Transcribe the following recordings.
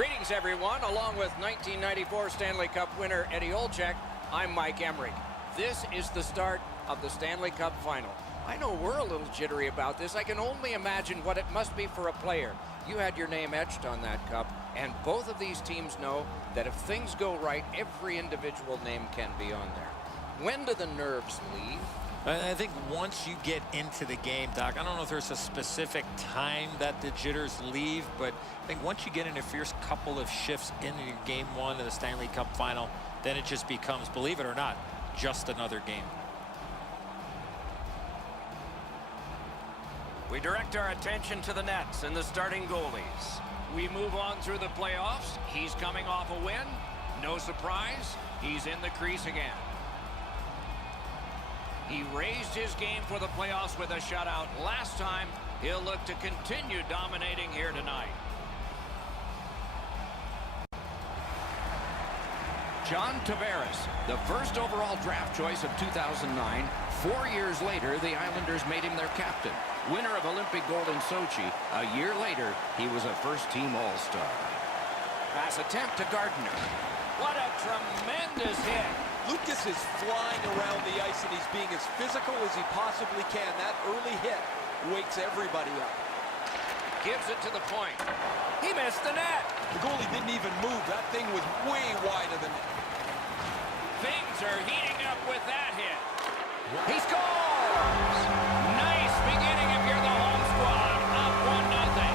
Greetings, everyone. Along with 1994 Stanley Cup winner Eddie Olczyk, I'm Mike Emrick. This is the start of the Stanley Cup final. I know we're a little jittery about this. I can only imagine what it must be for a player. You had your name etched on that cup, and both of these teams know that if things go right, every individual name can be on there. When do the nerves leave? I think once you get into the game, Doc, I don't know if there's a specific time that the jitters leave, but I think once you get in a fierce couple of shifts into your game one of the Stanley Cup final, then it just becomes, believe it or not, just another game. We direct our attention to the nets and the starting goalies. We move on through the playoffs. He's coming off a win. No surprise, he's in the crease again. He raised his game for the playoffs with a shutout last time. He'll look to continue dominating here tonight. John Tavares, the first overall draft choice of 2009. 4 years later, the Islanders made him their captain. Winner of Olympic gold in Sochi. A year later, he was a first-team All-Star. Pass attempt to Gardner. What a tremendous hit. Lucas is flying around the ice, and he's being as physical as he possibly can. That early hit wakes everybody up. Gives it to the point. He missed the net. The goalie didn't even move. That thing was way wider than that. Things are heating up with that hit. He scores! Nice beginning if you're the home squad. Up 1-0.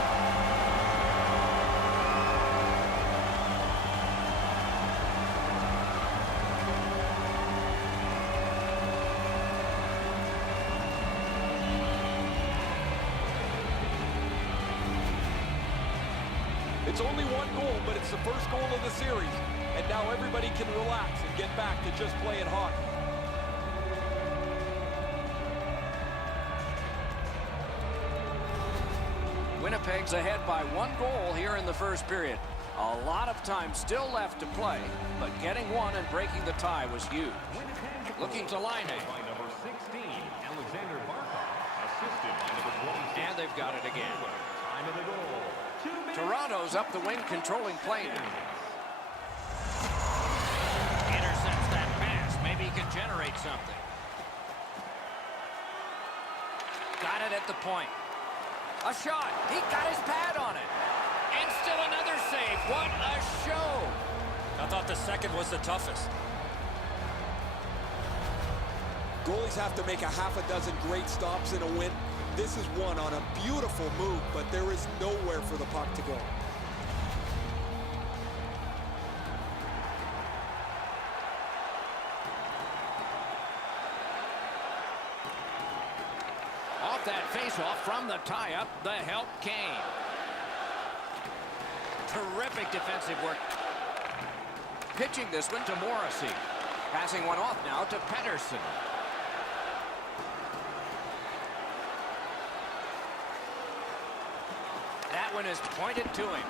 It's only one goal, but it's the first goal of the series. And now everybody can relax and get back to just playing hockey. Winnipeg's ahead by 1 goal here in the first period. A lot of time still left to play, but getting one and breaking the tie was huge. Looking to Line A. And they've got it again. Toronto's up the wing, controlling play now. Intercepts that pass. Maybe he can generate something. Got it at the point. A shot. He got his pad on it. And still another save. What a show. I thought the second was the toughest. Goalies have to make a half a dozen great stops in a win. This is one on a beautiful move, but there is nowhere for the puck to go. Off that faceoff from the tie-up, the help came. Terrific defensive work. Pitching this one to Morrissey. Passing one off now to Pettersson. That one is pointed to him.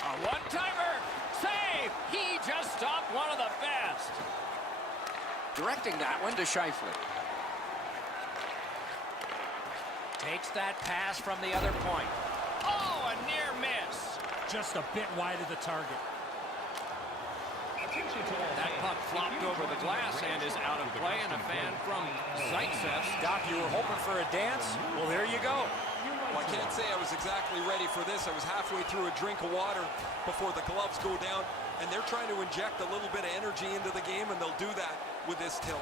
A one-timer. Save! He just stopped one of the best. Directing that one to Scheifele. Takes that pass from the other point. Oh, a near miss. Just a bit wide of the target. That puck flopped over the glass and is out of play, and a fan from Zaitsev. Doc, you were hoping for a dance? Well, there you go. Well, I can't say I was exactly ready for this. I was halfway through a drink of water before the gloves go down, and they're trying to inject a little bit of energy into the game, and they'll do that with this tilt.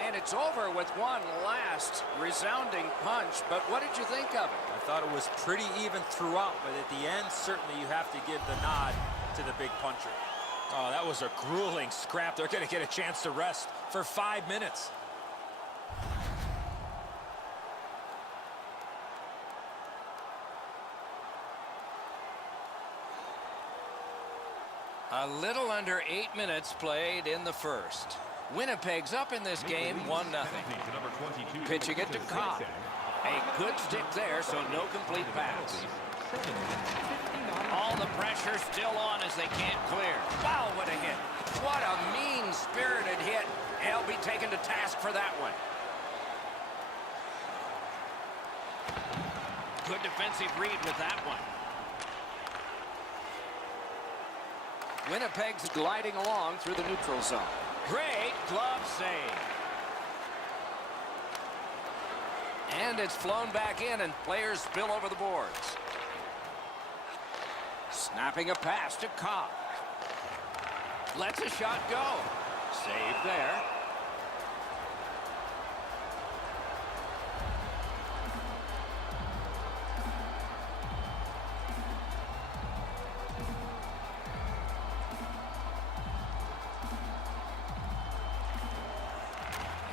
And it's over with one last resounding punch. But what did you think of it? I thought it was pretty even throughout, but at the end, certainly you have to give the nod to the big puncher. Oh, that was a grueling scrap. They're going to get a chance to rest for 5 minutes. A little under 8 minutes played in the first. Winnipeg's up in this game 1-0. Pitching it to Cobb. A good stick there, so no complete pass. All the Pressure still on as they can't clear. Wow, what a hit. What a mean-spirited hit. He'll be taken to task for that one. Good defensive read with that one. Winnipeg's gliding along through the neutral zone. Great glove save. And it's flown back in, and players spill over the boards. Snapping a pass to Cobb. Lets a shot go. Save there.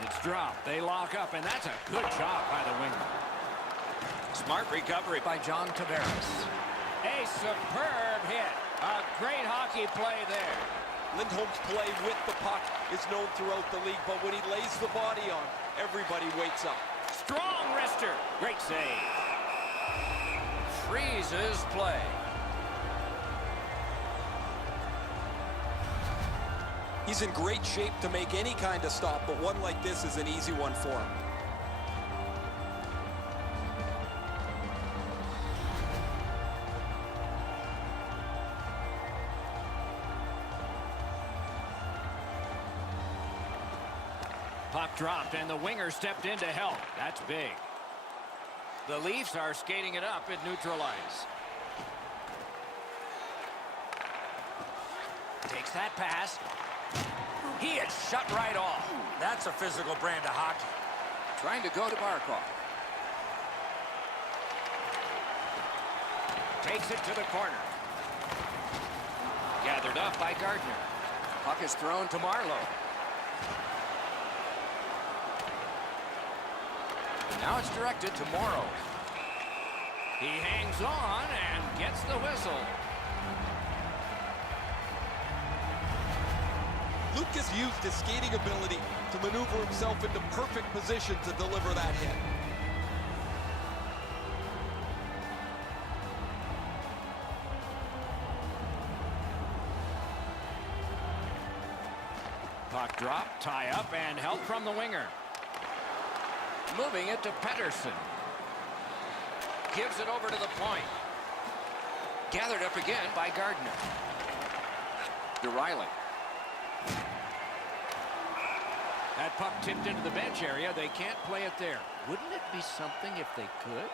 It's dropped. They lock up, and that's a good job by the winger. Smart recovery by John Tavares. A superb hit. A great hockey play there. Lindholm's play with the puck is known throughout the league, but when he lays the body on, everybody wakes up. Strong wrister. Great save. Freezes play. He's in great shape to make any kind of stop, but one like this is an easy one for him. Puck dropped, and the winger stepped in to help. That's big. The Leafs are skating it up at neutral ice. Takes that pass. He is shut right off. That's a physical brand of hockey. Trying to go to Barkov. Takes it to the corner. Gathered up by Gardner. Puck is thrown to Marlowe. Now it's directed to Morrow. He hangs on and gets the whistle. Luke has used his skating ability to maneuver himself into perfect position to deliver that hit. Puck drop, tie up, and help from the winger. Moving it to Pettersson. Gives it over to the point. Gathered up again by Gardner. To Riley. That puck tipped into the bench area. They can't play it there. Wouldn't it be something if they could?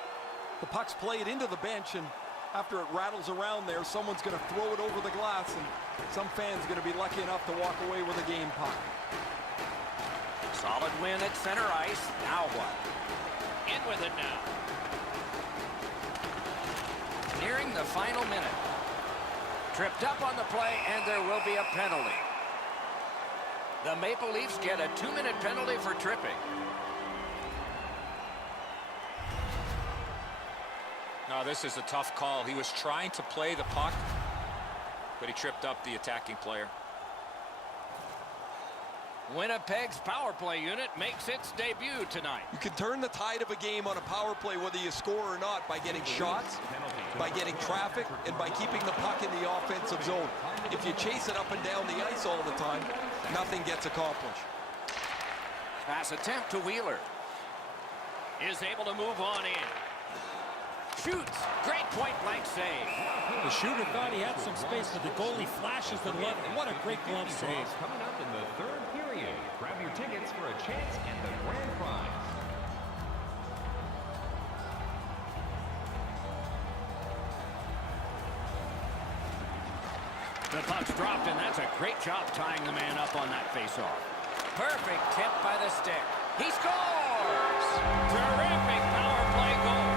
The puck's played into the bench, and after it rattles around there, someone's going to throw it over the glass, and some fan's going to be lucky enough to walk away with a game puck. Solid win at center ice. Now what? In with it now. Nearing the final minute. Tripped up on the play, and there will be a penalty. The Maple Leafs get a 2-minute penalty for tripping. No, this is a tough call. He was trying to play the puck, but he tripped up the attacking player. Winnipeg's power play unit makes its debut tonight. You can turn the tide of a game on a power play whether you score or not by getting shots, by getting traffic, and by keeping the puck in the offensive zone. If you chase it up and down the ice all the time, nothing gets accomplished. Pass attempt to Wheeler. Is able to move on in. Shoots. Great point-blank save. The shooter thought he had some space, but the goalie flashes to the left. What a great glove save. Coming up in the third period. Grab your tickets for a chance at the grand prize. The puck's dropped, and that's a great job tying the man up on that faceoff. Perfect tip by the stick. He scores! Terrific power play goal.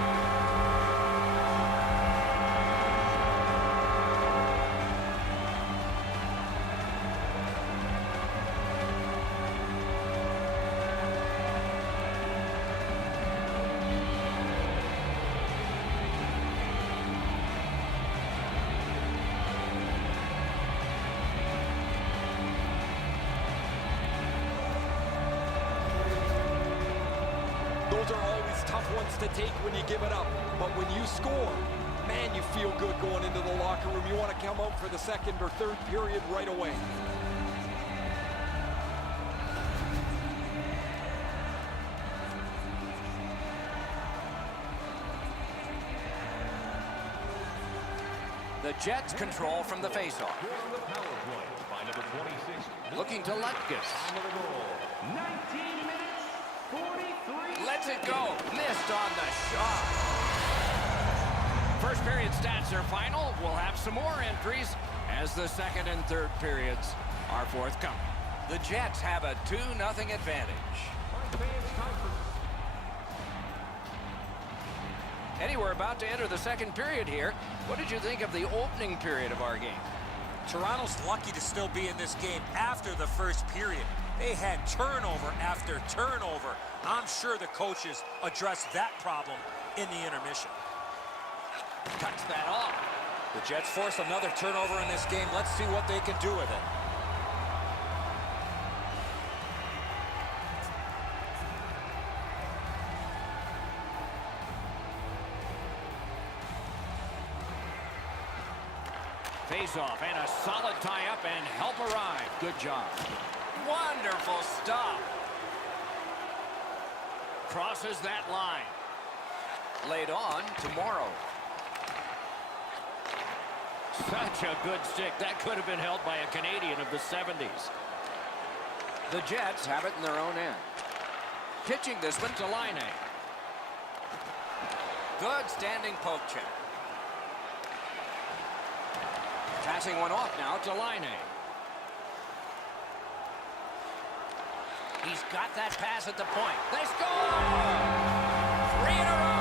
Those are always tough ones to take when you give it up. But when you score, man, you feel feel good going into the locker room. You want to come out for the second or third period right away. The Jets control from the faceoff. Looking to Lutkus. 19 minutes, 43. Lets it go. Missed on the shot. First period stats are final. We'll have some more entries as the second and third periods are forthcoming. The Jets have a 2-0 advantage. Eddie, we're about to enter the second period here. What did you think of the opening period of our game? Toronto's lucky to still be in this game after the first period. They had turnover after turnover. I'm sure the coaches addressed that problem in the intermission. Cuts that off. The Jets force another turnover in this game. Let's see what they can do with it. Face-off and a solid tie-up and help arrive. Good job. Wonderful stop. Crosses that line. Laid on to Morrow. Such a good stick. That could have been held by a Canadian of the 70s. The Jets have it in their own end. Pitching this one to Line. Good standing poke check. Passing one off now to Line. He's got that pass at the point. They score! 3 in a row!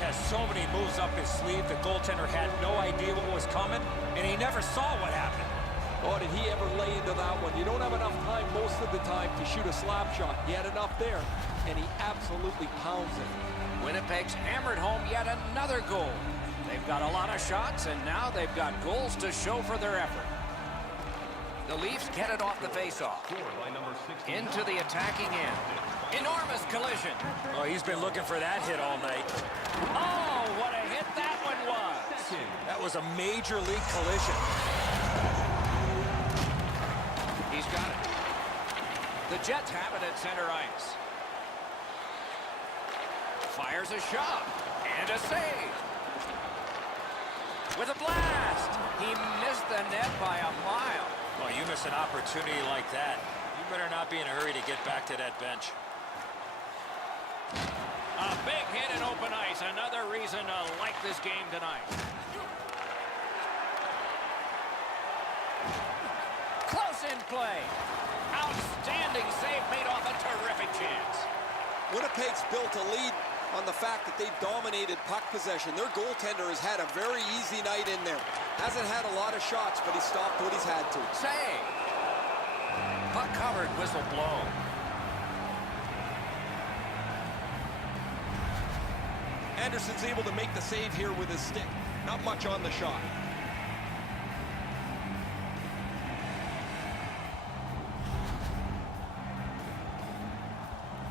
Has so many moves up his sleeve. The goaltender had no idea what was coming, and he never saw what happened. Oh, did he ever lay into that one? You don't have enough time most of the time to shoot a slap shot. He had enough there, and he absolutely pounds it. Winnipeg's hammered home yet another goal. They've got a lot of shots, and now they've got goals to show for their effort. The Leafs get it off the faceoff. Into the attacking end. Enormous collision. Oh, he's been looking for that hit all night. Oh, what a hit that one was. That was a major league collision. He's got it. The Jets have it at center ice. Fires a shot and a save. With a blast. He missed the net by a mile. Well, you miss an opportunity like that. You better not be in a hurry to get back to that bench. A big hit in open ice. Another reason to like this game tonight. Close in play. Outstanding save made off a terrific chance. Winnipeg's built a lead on the fact that they've dominated puck possession. Their goaltender has had a very easy night in there. Hasn't had a lot of shots, but he stopped what he's had to. Save. Puck covered, whistle blown. Anderson's able to make the save here with his stick. Not much on the shot.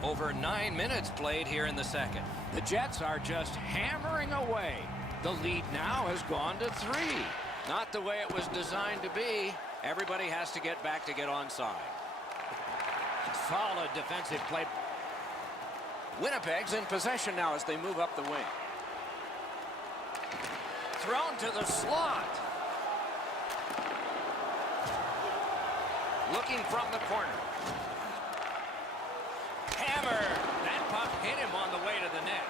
Over 9 minutes played here in the second. The Jets are just hammering away. The lead now has gone to 3. Not the way it was designed to be. Everybody has to get back to get onside. Solid defensive play. Winnipeg's in possession now as they move up the wing. Thrown to the slot. Looking from the corner. Hammer. That puck hit him on the way to the net.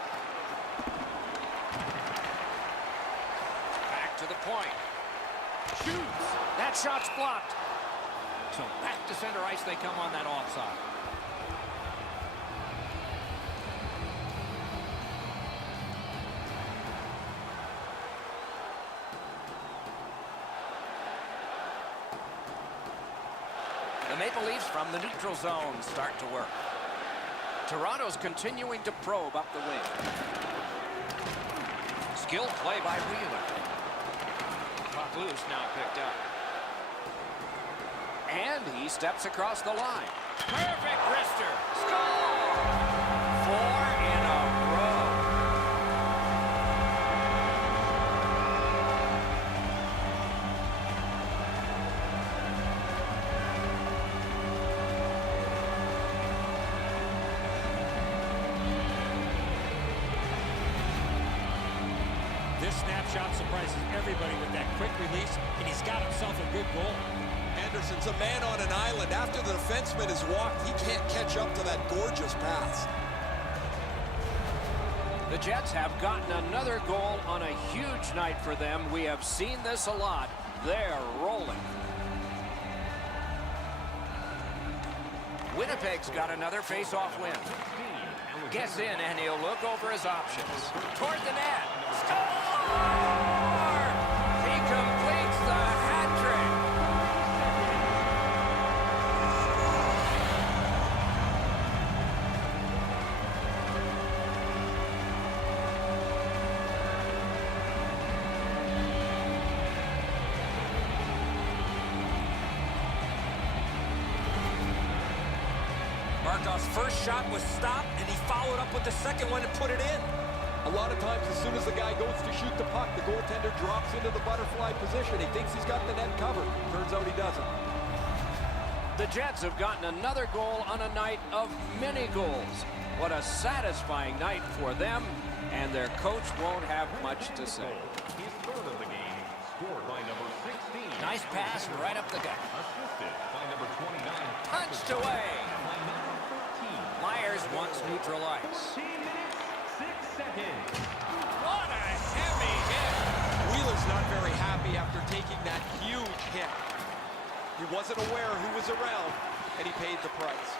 Back to the point. Shoots. That shot's blocked. So back to center ice they come on that offside. The Maple Leafs from the neutral zone start to work. Toronto's continuing to probe up the wing. Skilled play by Wheeler. Puck loose, now picked up. And he steps across the line. Perfect wrister. Score! 4 in a row. This snapshot surprises everybody with that quick release, and he's got himself a good goal. Anderson's a man on an island. After the defenseman has walked, he can't catch up to that gorgeous pass. The Jets have gotten another goal on a huge night for them. We have seen this a lot. They're rolling. Winnipeg's got another face-off win. Gets in, and he'll look over his options. Toward the net. Score! He completes the hat trick. Markov's first shot was stopped, and he followed up with the second one and put it in. A lot of times, as soon as the guy goes to shoot the puck, the goaltender drops into the butterfly position. He thinks he's got the net covered. Turns out he doesn't. The Jets have gotten another goal on a night of many goals. What a satisfying night for them, and their coach won't have much to say. His third of the game, scored by number 16. Nice pass right up the gut. Assisted by number 29. Punched away. By number 13. Myers wants neutral ice. 13 minutes, 6 seconds. What a heavy hit. Wheeler's not very happy after taking that huge hit. He wasn't aware who was around, and he paid the price.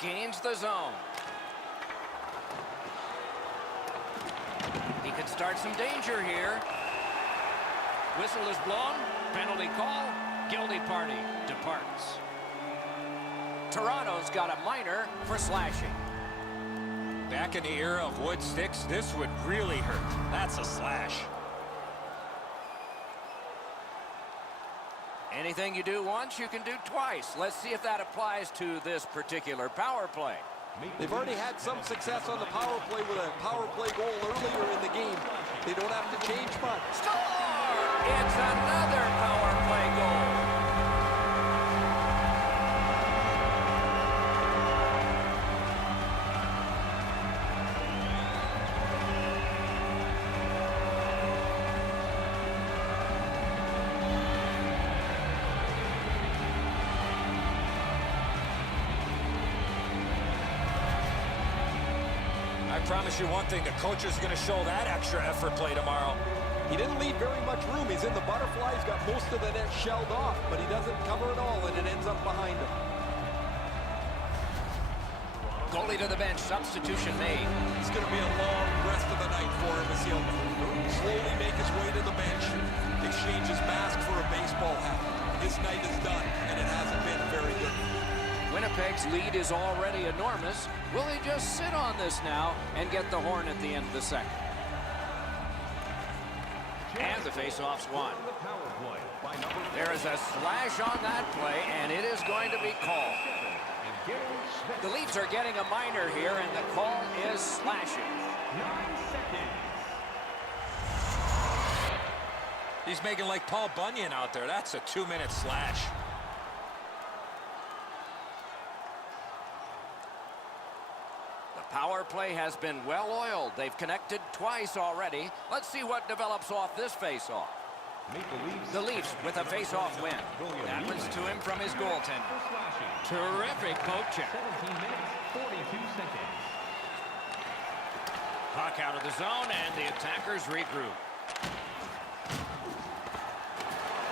Gains the zone. He could start some danger here. Whistle is blown. Penalty call. Guilty party departs. Toronto's got a minor for slashing. Back in the era of wood sticks, this would really hurt. That's a slash. Anything you do once, you can do twice. Let's see if that applies to this particular power play. They've already had some success on the power play with a power play goal earlier in the game. They don't have to change much. Score! It's another power play goal. I promise you one thing, the coach is going to show that extra effort play tomorrow. He didn't leave very much room. He's in the butterfly. He's got most of the net shelled off, but he doesn't cover it all, and it ends up behind him. Goalie to the bench. Substitution made. It's going to be a long rest of the night for him as he'll slowly make his way to the bench, exchange his mask for a baseball hat. His night is done, and it hasn't been very good. Winnipeg's lead is already enormous. Will they just sit on this now and get the horn at the end of the second? And the faceoff's won. The power play by number There is a slash on that play, and it is going to be called. and Gary Smith. The Leafs are getting a minor here, and the call is slashing. 9 seconds. He's making like Paul Bunyan out there. That's a 2-minute slash. The power play has been well oiled. They've connected twice already. Let's see what develops off this face-off. The Leafs with a face-off win. That was to him from his goaltender. Terrific poke check. 17 minutes, 42 seconds. Puck out of the zone, and the attackers regroup.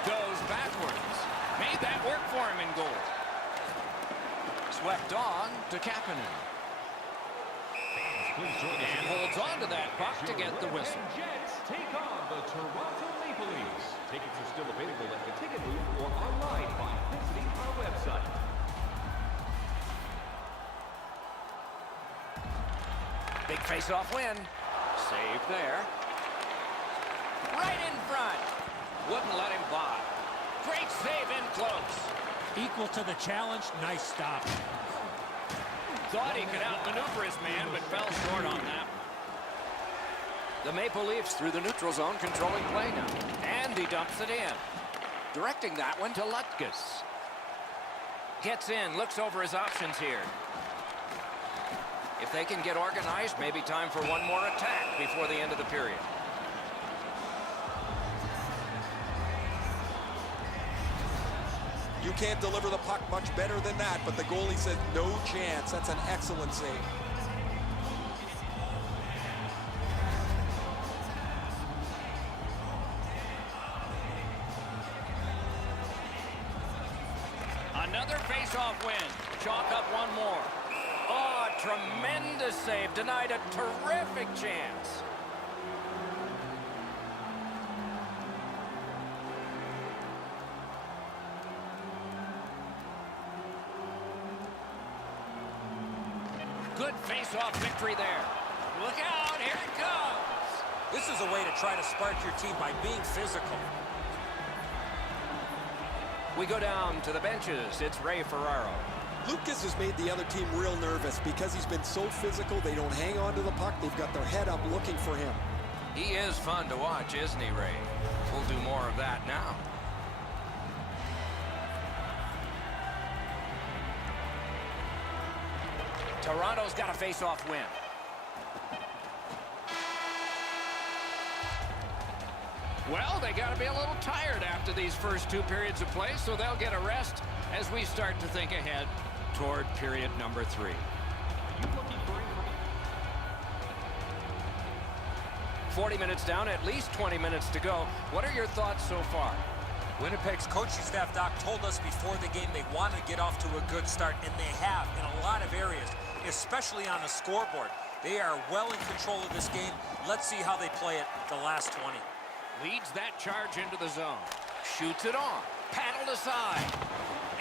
Goes backwards. Made that work for him in goal. Swept on to Kapanen. Please join us. And holds on to that puck to get the whistle. Jets take on the Toronto Maple Leafs. Tickets are still available at the ticket booth or online by visiting our website. Big face-off win. Save there. Right in front. Wouldn't let him by. Great save in close. Equal to the challenge. Nice stop. Thought he could outmaneuver his man, but fell short on that. The Maple Leafs through the neutral zone, controlling play now. And he dumps it in. Directing that one to Lutkus. Gets in, looks over his options here. If they can get organized, maybe time for one more attack before the end of the period. You can't deliver the puck much better than that, but the goalie said no chance. That's an excellent save. Another face-off win. Chalk up one more. Oh, tremendous save. Denied a terrific chance. Good face-off victory there. Look out, here it comes. This is a way to try to spark your team by being physical. We go down to the benches. It's Ray Ferraro. Lucas has made the other team real nervous because he's been so physical. They don't hang on to the puck. They've got their head up looking for him. He is fun to watch, isn't he, Ray? We'll do more of that now. Toronto's got a face-off win. Well, they got to be a little tired after these first two periods of play, so they'll get a rest as we start to think ahead toward period number 3. 40 minutes down, at least 20 minutes to go. What are your thoughts so far? Winnipeg's coaching staff, Doc, told us before the game they want to get off to a good start, and they have in a lot of areas, especially on the scoreboard. They are well in control of this game. Let's see how they play it the last 20. Leads that charge into the zone. Shoots it on. Paddled aside.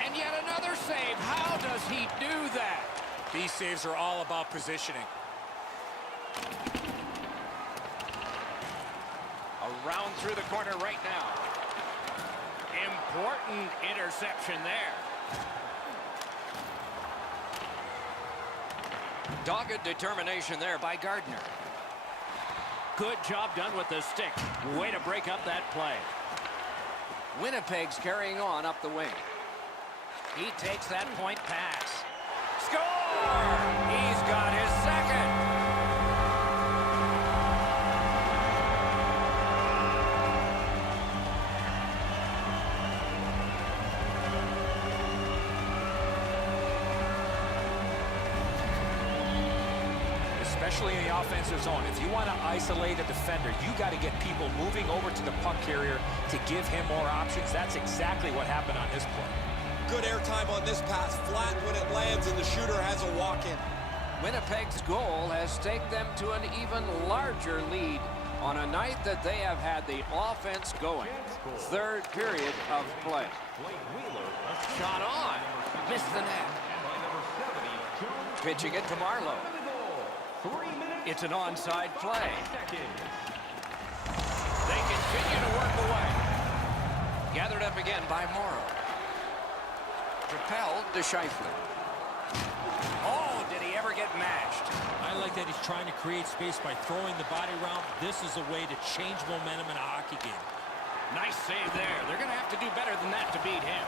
And yet another save. How does he do that? These saves are all about positioning. Around through the corner right now. Important interception there. Dogged determination there by Gardner. Good job done with the stick. Way to break up that play. Winnipeg's carrying on up the wing. He takes that point pass. Score! He's got his second. Especially in the offensive zone. If you want to isolate a defender, you got to get people moving over to the puck carrier to give him more options. That's exactly what happened on this play. Good airtime on this pass. Flat when it lands, and the shooter has a walk-in. Winnipeg's goal has taken them to an even larger lead on a night that they have had the offense going. Third period of play. Shot on. Missed the net. Pitching it to Marlowe. It's an onside play. They continue to work away. Gathered up again by Morrow. Propelled to Scheifele. Oh, did he ever get mashed? I like that he's trying to create space by throwing the body around. This is a way to change momentum in a hockey game. Nice save there. They're going to have to do better than that to beat him.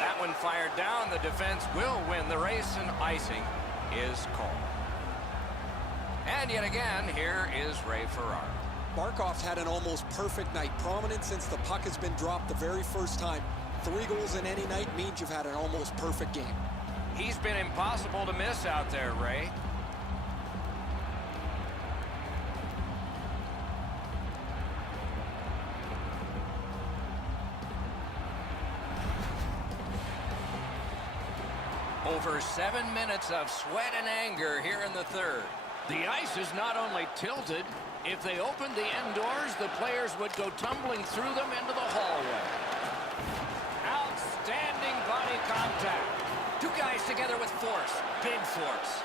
That one fired down. The defense will win the race, and icing is called. And yet again, here is Ray Ferraro. Barkov's had an almost perfect night. Prominent since the puck has been dropped the very first time. 3 goals in any night means you've had an almost perfect game. He's been impossible to miss out there, Ray. Over 7 minutes of sweat and anger here in the third. The ice is not only tilted, if they opened the indoors, the players would go tumbling through them into the hallway. Outstanding body contact. Two guys together with force, big force.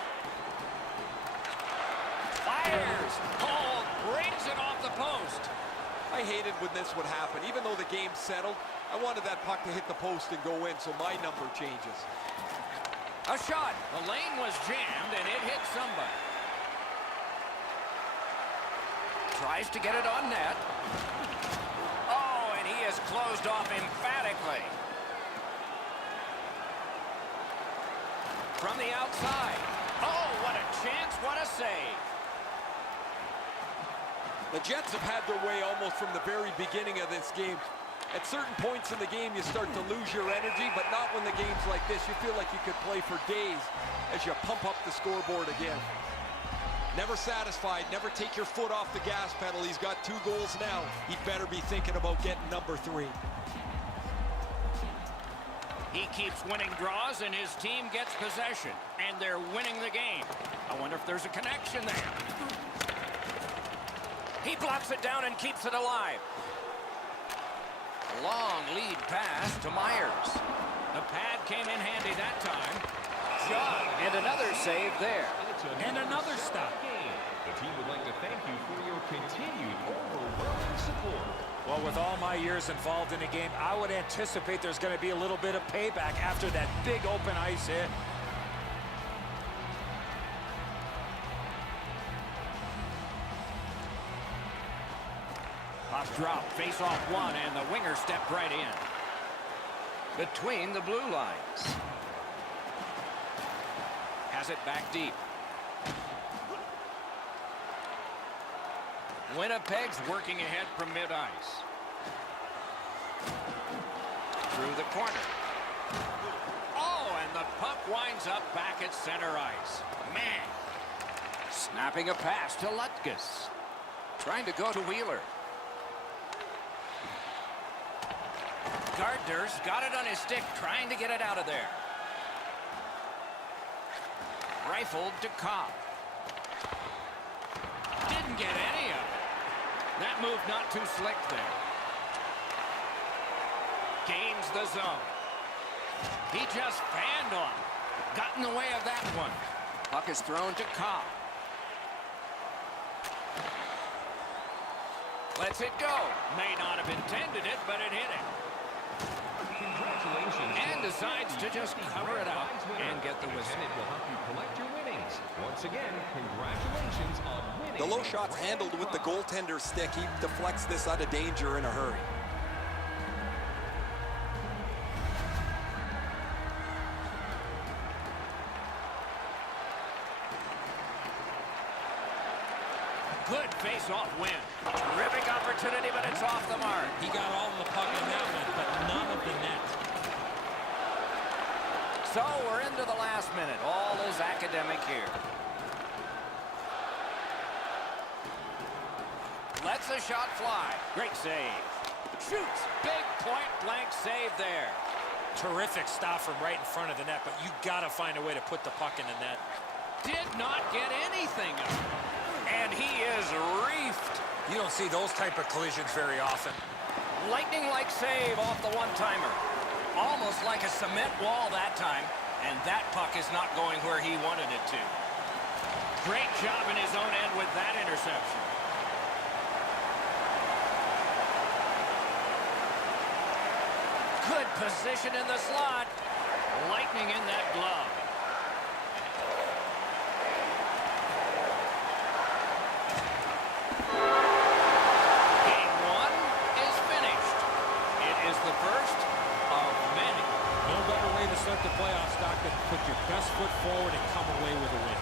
Fires, Cole brings it off the post. I hated when this would happen. Even though the game settled, I wanted that puck to hit the post and go in, so my number changes. A shot. The lane was jammed, and it hit somebody. Tries to get it on net. Oh, and he is closed off emphatically. From the outside. Oh, what a chance, what a save. The Jets have had their way almost from the very beginning of this game. At certain points in the game, you start to lose your energy, but not when the game's like this. You feel like you could play for days as you pump up the scoreboard again. Never satisfied, never take your foot off the gas pedal. He's got 2 goals now. He better be thinking about getting number 3. He keeps winning draws, and his team gets possession, and they're winning the game. I wonder if there's a connection there. He blocks it down and keeps it alive. Long lead pass to Myers. The pad came in handy that time. Shot, and another save there. And another stop. The team would like to thank you for your continued overwhelming support. Well, with all my years involved in the game, I would anticipate there's going to be a little bit of payback after that big open ice hit. Puck drop, face off one, and the winger stepped right in. Between the blue lines. Has it back deep. Winnipeg's working ahead from mid-ice. Through the corner. Oh, and the puck winds up back at center ice. Man. Snapping a pass to Lutkus. Trying to go to Wheeler. Gardner's got it on his stick, trying to get it out of there. Rifled to Cobb. Didn't get any of it. That move not too slick there. Gains the zone. He just fanned on. Got in the way of that one. Puck is thrown to Cobb. Lets it go. May not have intended it, but it hit him. Congratulations. And decides to just cover it up and get the whistle. And it will help you collect your winnings. Once again, congratulations on winning. The low shot's handled with the goaltender's stick. He deflects this out of danger in a hurry. Good face-off win. Terrific opportunity, but it's off the mark. He got all of the puck in that one, but none of the net. So we're into the last minute. All is academic here. Lets the shot fly. Great save. Shoots. Big point-blank save there. Terrific stop from right in front of the net, but you got to find a way to put the puck in the net. Did not get anything of it. And he is reefed. You don't see those type of collisions very often. Lightning-like save off the one-timer. Almost like a cement wall that time. And that puck is not going where he wanted it to. Great job in his own end with that interception. Good position in the slot. Lightning in that glove. Game 1 is finished. It is the first of many. No better way to start the playoffs, Doc, than put your best foot forward and come away with a win.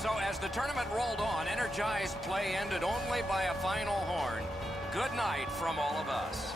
So as the tournament rolled on, energized play ended only by a final horn. Good night from all of us.